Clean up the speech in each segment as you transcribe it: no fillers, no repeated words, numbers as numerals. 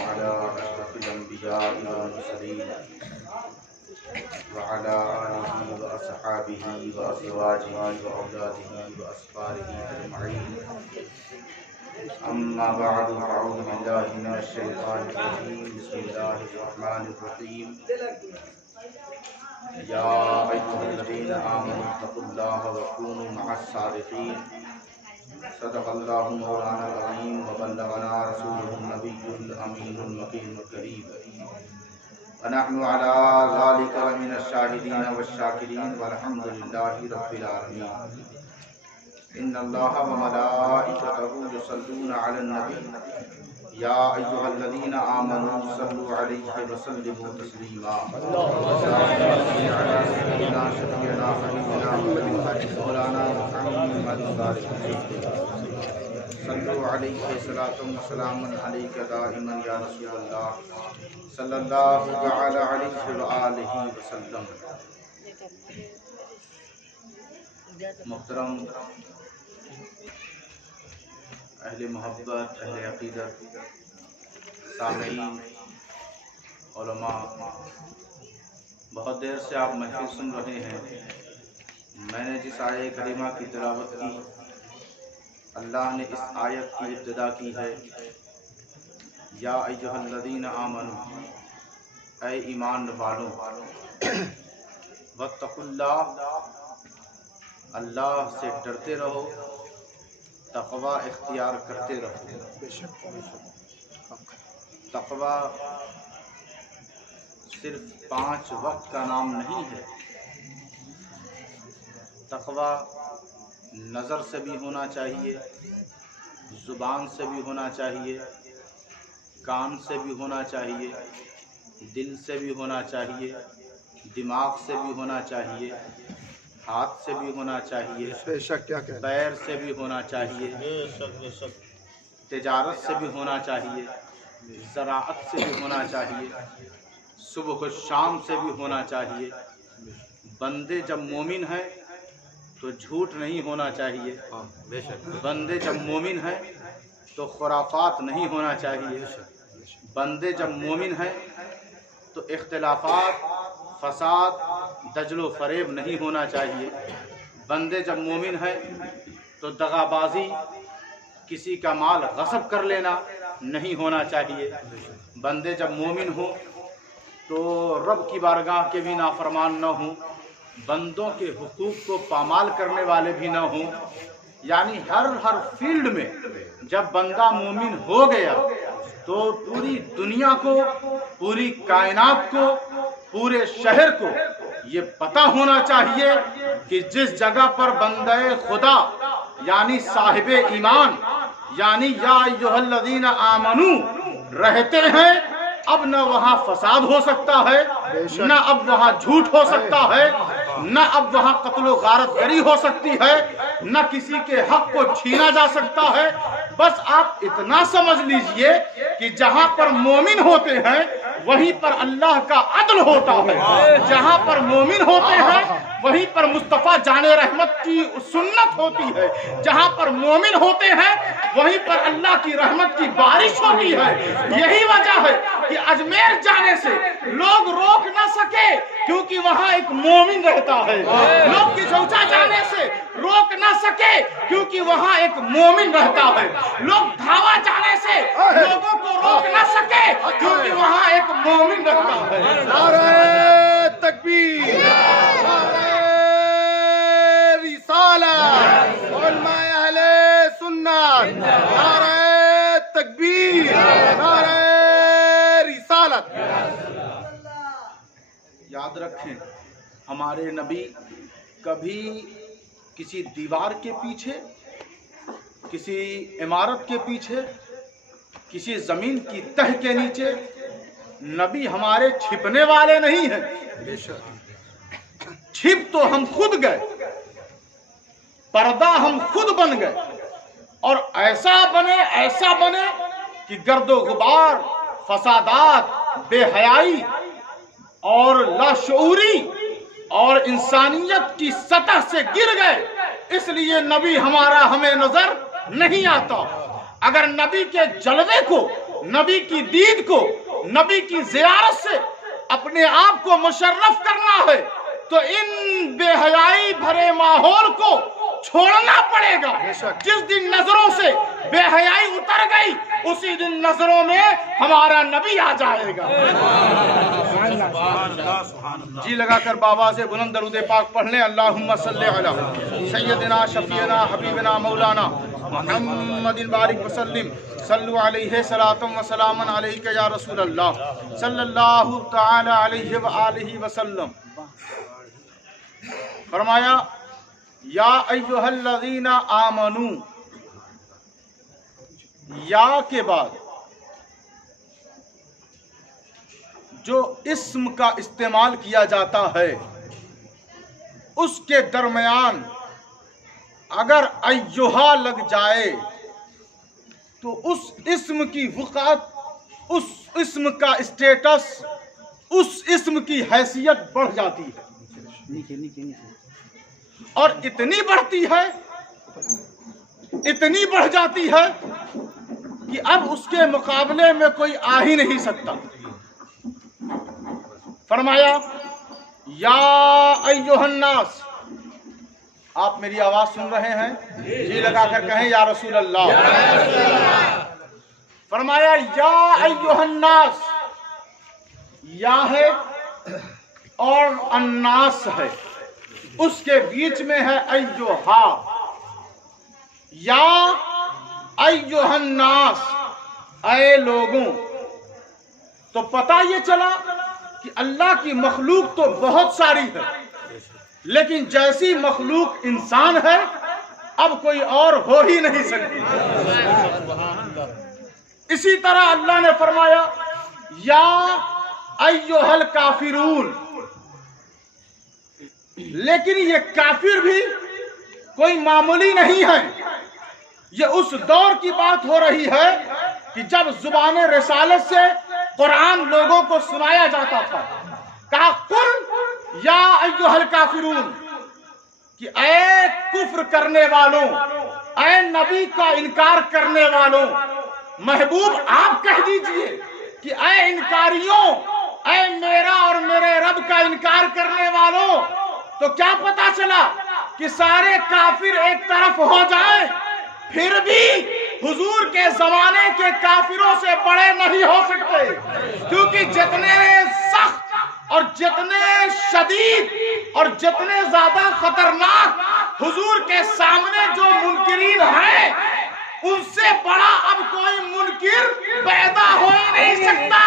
على أشرف الأنبياء والمرسلين وعلى آله وأصحابه وأزواجه وأولاده وأصحابه أجمعين. أما بعد فأعوذ بالله من الشيطان الرجيم. بسم الله الرحمن الرحيم. يا أيها الذين آمنوا اتقوا الله وكونوا مع الصادقين. صدق الله مولانا العظيم وبلغنا رسوله النبي الأمين المكين الكريم. ونحن على ذلك من الشاهدين والشاكرين والحمد لله رب العالمين. إن الله وملائكته يصلون على النبي يا أيها الذين آمنوا صلوا عليه وسلموا تسليما. على سيدنا شفيعنا حبيبنا مولانا محمد صلوا عليه صلاة وسلاما عليك دائما يا رسول الله صلى الله تعالى عليه وآله وسلم. محترم اہل محبت، اہل عقیدت، سامعین، علماء، بہت دیر سے آپ محفل سن رہے ہیں. میں نے جس آیت کریمہ کی تلاوت کی، اللہ نے اس آیت کی ابتدا کی ہے یا ایھا الذین آمنوا، اے ایمان والوں، واتقوا اللہ، اللہ سے ڈرتے رہو، تقوی اختیار کرتے رہو. تقوی صرف 5 وقت کا نام نہیں ہے. تقوی نظر سے بھی ہونا چاہیے، زبان سے بھی ہونا چاہیے، کان سے بھی ہونا چاہیے، دل سے بھی ہونا چاہیے، دماغ سے بھی ہونا چاہیے، ہاتھ سے بھی ہونا چاہیے، پیر سے بھی ہونا چاہیے، تجارت سے بھی ہونا چاہیے، زراعت سے بھی ہونا چاہیے، صبح و شام سے بھی ہونا چاہیے. بندے جب مومن ہیں تو جھوٹ نہیں ہونا چاہیے. بندے جب مومن ہیں تو خرافات نہیں ہونا چاہیے. بندے جب مومن ہیں تو اختلافات، فساد، دجل و فریب نہیں ہونا چاہیے. بندے جب مومن ہیں تو دغابازی، کسی کا مال غصب کر لینا نہیں ہونا چاہیے. بندے جب مومن ہوں تو رب کی بارگاہ کے بھی نافرمان نہ ہوں، بندوں کے حقوق کو پامال کرنے والے بھی نہ ہوں. یعنی ہر فیلڈ میں جب بندہ مومن ہو گیا تو پوری دنیا کو، پوری کائنات کو، پورے شہر کو یہ پتہ ہونا چاہیے کہ جس جگہ پر بندے خدا یعنی صاحب ایمان یعنی یا ایھا الذین آمنو رہتے ہیں، اب نہ وہاں فساد ہو سکتا ہے، نہ اب وہاں جھوٹ ہو سکتا ہے، نہ اب وہاں قتل و غارت گری ہو سکتی ہے، نہ کسی کے حق کو چھینا جا سکتا ہے. بس آپ اتنا سمجھ لیجئے کہ جہاں پر مومن ہوتے ہیں وہیں پر اللہ کا عدل ہوتا ہے. جہاں پر مومن ہوتے ہیں وہیں پر مصطفیٰ جان رحمت کی سنت ہوتی ہے. جہاں پر مومن ہوتے ہیں وہیں پر اللہ کی رحمت کی بارش ہوتی ہے. یہی وجہ ہے کہ اجمیر جانے سے لوگ روک نہ سکے کیونکہ وہاں ایک مومن رہتا ہے. لوگ کسوچا جانے سے روک نہ سکے کیونکہ وہاں ایک مومن رہتا ہے. لوگ دھاوا جانے سے لوگوں کو روک نہ سکے کیونکہ وہاں ایک مومن رہتا ہے. نعرہ تکبیر، نعرہ رسالت، علماء اہل سنت، نعرہ تکبیر، نعرہ رسالت. یاد رکھیں، ہمارے نبی کبھی کسی دیوار کے پیچھے، کسی عمارت کے پیچھے، کسی زمین کی تہ کے نیچے نبی ہمارے چھپنے والے نہیں ہیں. چھپ تو ہم خود گئے، پردہ ہم خود بن گئے، اور ایسا بنے کہ گرد و غبار، فسادات، بے حیائی اور لاشعوری اور انسانیت کی سطح سے گر گئے. اس لیے نبی ہمارا ہمیں نظر نہیں آتا. اگر نبی کے جلوے کو नबी की दीद को, नबी की ज़ियारत से अपने आप को मुशर्रफ करना है तो इन बेहयाई भरे माहौल को छोड़ना पड़ेगा। जिस दिन नजरों से बेहयाई उतर गई उसी दिन नजरों में हमारा नबी आ जाएगा। जी लगाकर बाबा से बुलंद दरूद पाक पढ़ लें। अल्लाहुम्मा सल्ली अला सय्यदिना शफीना हबीबना मौलाना मुहम्मदिन बारिक वसल्लिम सल्लु अलैहि सलातम व सलामन अलैका या रसूल अल्लाह सल्लल्लाहु तआला अलैहि व आलिहि वसल्लम। फरमाया या अय्युहल्लज़ीना आमनू, या के बाद जो इस्म का इस्तेमाल किया जाता है उसके दरमियान अगर अय्युहा लग जाए तो उस इस्म की वक़ात, उस इस्म का स्टेटस, उस इस्म की हैसियत बढ़ जाती है और इतनी बढ़ती है, इतनी बढ़ जाती है कि अब उसके मुकाबले में कोई आ ही नहीं सकता। फरमाया या अय्युहन्नास, आप मेरी आवाज सुन रहे हैं? जी लगाकर कहें या रसूल अल्लाह। फरमाया या अय्युहन्नास, या है और अन्नास है, उसके बीच में है अय्युहा। या अय्युहन्नास, ऐ लोगों। तो पता ये चला कि अल्लाह की मखलूक तो बहुत सारी है, लेकिन जैसी मखलूक इंसान है अब कोई और हो ही नहीं सकती। इसी तरह अल्लाह ने फरमाया या अय्युहल काफिरून, लेकिन ये काफिर भी कोई मामूली नहीं है। ये उस दौर की बात हो रही है कि जब जुबान रिसालत से कुरान लोगों को सुनाया जाता था। कहा कुल या अय्युहल काफिरून, कि ऐ कुफ्र करने वालों, ऐ नबी का इनकार करने वालों, महबूब आप कह दीजिए कि ऐ इनकारियों, ऐ मेरा और मेरे रब का इनकार करने वालों। तो क्या पता चला कि सारे काफिर एक तरफ हो जाएं, फिर भी हुजूर के जमाने के काफिरों से बड़े नहीं हो सकते, क्योंकि जितने सख्त और जितने शदीद और जितने ज्यादा खतरनाक हुजूर के सामने जो मुनकिरीन हैं, उनसे बड़ा अब कोई मुनकिर पैदा हो ही नहीं सकता।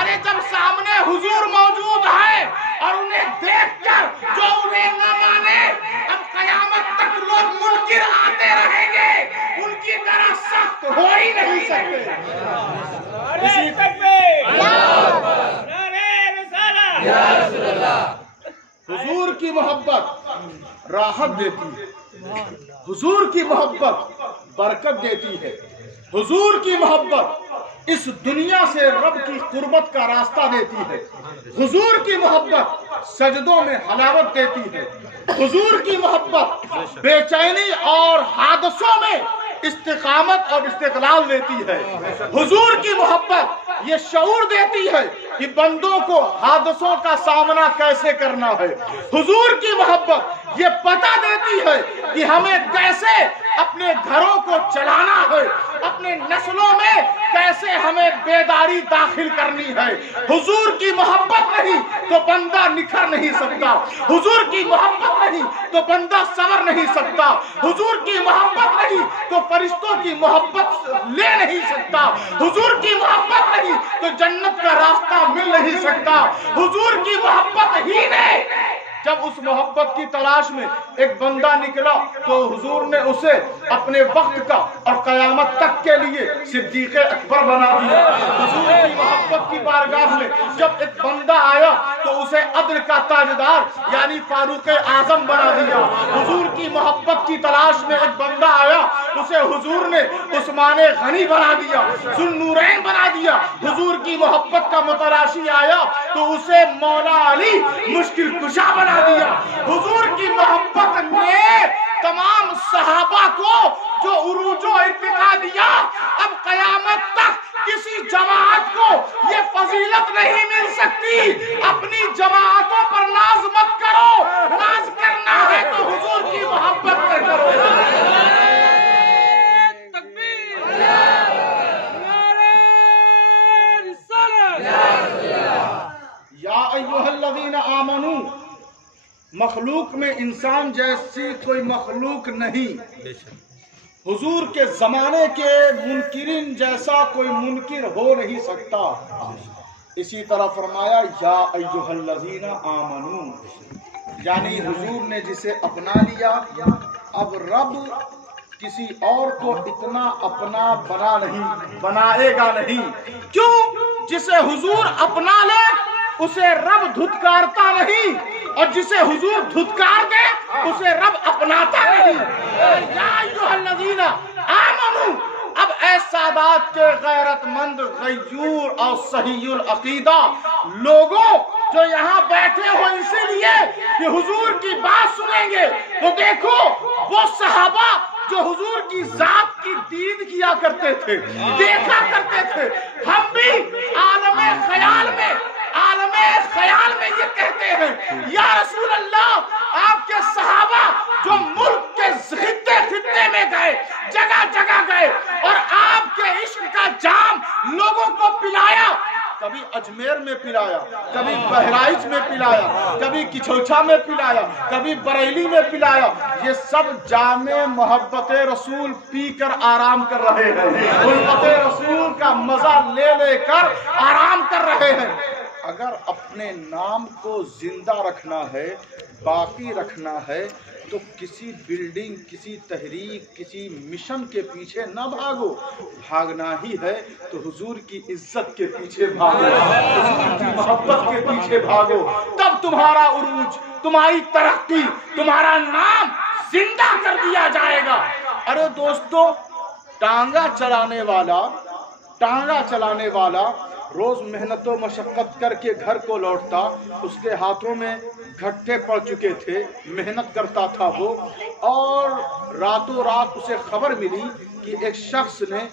अरे जब सामने हुजूर मौजूद है और उन्हें देखकर जो उन्हें न माने, अब कयामत तक लोग मुनकिर आते रहेंगे, उनकी तरह सख्त हो ही नहीं सकते। हुजूर की मोहब्बत राहत देती है, हुजूर की मोहब्बत बरकत देती है, हुजूर की मोहब्बत इस दुनिया से रब की कुर्बत का रास्ता देती है, हुजूर की मोहब्बत सजदों में हलावत देती है, हुजूर की मोहब्बत बेचैनी और हादसों में इस्तिकामत और इस्तिकलाल देती है, हुजूर की मोहब्बत ये शऊर देती है कि बंदों को हादसों का सामना कैसे करना है, हुजूर की मोहब्बत ये पता देती है कि हमें कैसे अपने घरों को चलाना है, अपने नस्लों में कैसे हमें बेदारी दाखिल करनी है। हुजूर की मोहब्बत नहीं तो बंदा निखर नहीं सकता, हुजूर की मोहब्बत नहीं तो बंदा संवर नहीं सकता, हुजूर की मोहब्बत नहीं तो फरिश्तों की मोहब्बत ले नहीं सकता, हुजूर की मोहब्बत नहीं तो जन्नत का रास्ता मिल नहीं सकता। हुजूर की मोहब्बत ही ने जब उस मोहब्बत की तलाश में एक बंदा निकला तो हुजूर ने उसे अपने वक्त का और कयामत तक के लिए सिद्दीक़ अकबर बना दिया। हुजूर की मोहब्बत की बारगाह में जब एक बंदा आया तो उसे अदल का ताजदार यानी फारूक आजम बना दिया। हुजूर की मोहब्बत की तलाश में एक बंदा आया, उसे हुजूर ने उस्मान गनी बना दिया, ज़ुन्नूरैन बना दिया। हुजूर की मोहब्बत का मुतलाशी आया तो उसे मौला अली मुश्किल कुशा बना दिया। हुजूर की मोहब्बत ने तमाम सहाबा को जो उरूजो इर्तिका दिया, अब कयामत तक किसी जमात को ये फजीलत नहीं मिल सकती। अपनी जमातों पर नाज मत करो, नाज करना है तो हुजूर की मोहब्बत में करो। या अय्युहल्लज़ीना आमनू, मखलूक में इंसान जैसी कोई मखलूक नहीं, हुजूर के जमाने के मुनकिरीन जैसा कोई मुनकिर हो नहीं सकता। इसी तरह फरमाया या अय्युहल्लज़ीना आमनू, यानी हुजूर ने जिसे अपना लिया, अब रब किसी और को इतना अपना बनाएगा नहीं। क्यों? जिसे हुजूर अपना ले उसे रब धुतकारता नहीं, और जिसे हुजूर धुतकार दे उसे रब अपनाता नहीं। या अय्युहल्लज़ीना आमनू, अब ऐ सादात के गैरतमंद, गयूर और सहीयुल अकीदा लोगों जो यहाँ बैठे हो इसीलिए कि हुजूर की बात सुनेंगे, तो देखो वो सहाबा जो हुजूर की जात की दीद किया करते थे, देखा करते थे, हम भी आलमे ख्याल में ये कहते हैं या रसूल अल्लाह, आपके सहाबा जो मुल्क के खित्ते में गए, जगह जगह गए और आपके इश्क का जाम लोगों को पिलाया, कभी अजमेर में पिलाया, कभी बहराइच में पिलाया, कभी किछौछा में पिलाया, कभी बरेली में पिलाया, ये सब जामे मोहब्बत रसूल पी कर आराम कर रहे हैं, मोहब्बत रसूल का मजा ले लेकर आराम कर रहे हैं। अगर अपने नाम को जिंदा रखना है, बाकी रखना है, तो किसी बिल्डिंग, किसी तहरीक, किसी मिशन के पीछे न भागो। भागना ही है तो हुजूर की इज्जत के पीछे भागो, हुजूर की मोहब्बत के पीछे भागो, तब तुम्हारा उरूज, तुम्हारी तरक्की, तुम्हारा नाम जिंदा कर दिया जाएगा। अरे दोस्तों, टांगा चलाने वाला रोज मेहनत व मशक्कत करके घर को लौटता, उसके हाथों में घट्टे पड़ चुके थे, मेहनत करता था वो, और रातों रात उसे खबर मिली कि एक शख्स ने